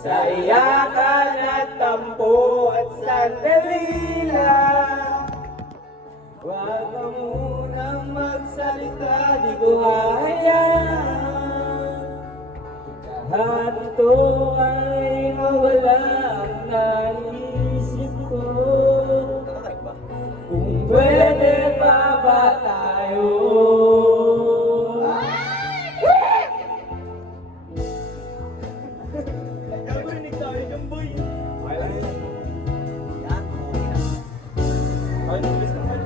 sa iyakan at tampo at sandali lang. Huwag ka munang magsalita, di ko hayaan. Lahat ito ay mawala ang naisip ko. Kung pwede pa ba tayo? Nagrinig tayo dyan, boy. Okay lang yun. Yan, okay na. Okay, nag-list na tayo.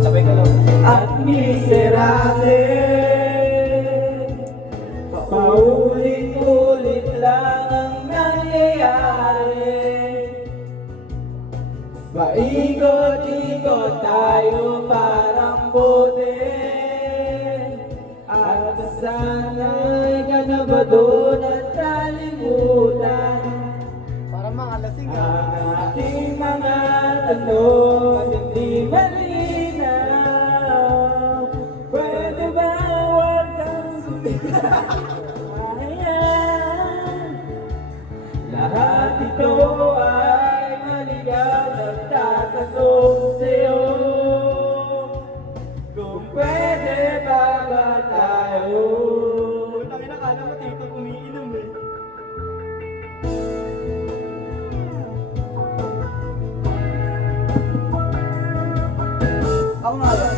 Sabay ka lang. At miserable, paulit-ulit lang ang nangyayari. Paikot-ikot tayo parang bote, at nasanay ka na ba doon at kalimutan Para mga lasing ang ating mga tanong at hindi malinaw. Pwede ba huwag kang sumayan? Lahat ito ay maligaw, nagtatanong sa'yo kung pwede ba tayo? Tangina ka naman, tito, umiinom eh. Ako nga ba?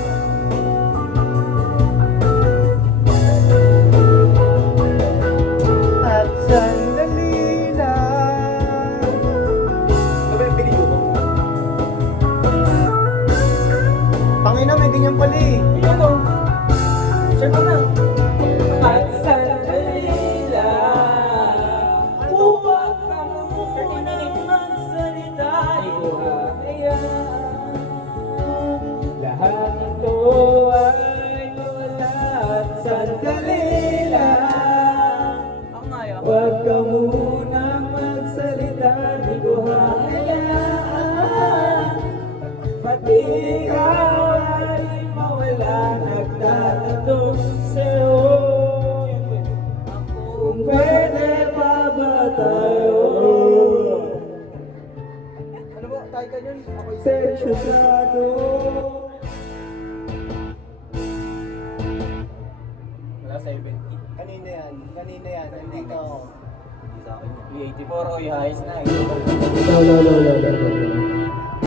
At sandali lang. Ano ba yung pinili mo? Tangina, may ganyan pala eh. Ano? Sure ka na. At sandali lang, huwag ka munang magsalita, hayaan. Lahat ito ay wala at sandali lang. Ako nga yun. Huwag ka munang magsalita, di ko hayaan. Pati ikaw ay mawala, nagtatanong sa'yo kung pwede pa ba tayo? Ano ba? Tayo ka yun? Ako yung Sensyosado. Wala 70. Kanina yan. Kanina yan. Nandito ako. Hindi sa akin. 84 o ihayos na. No.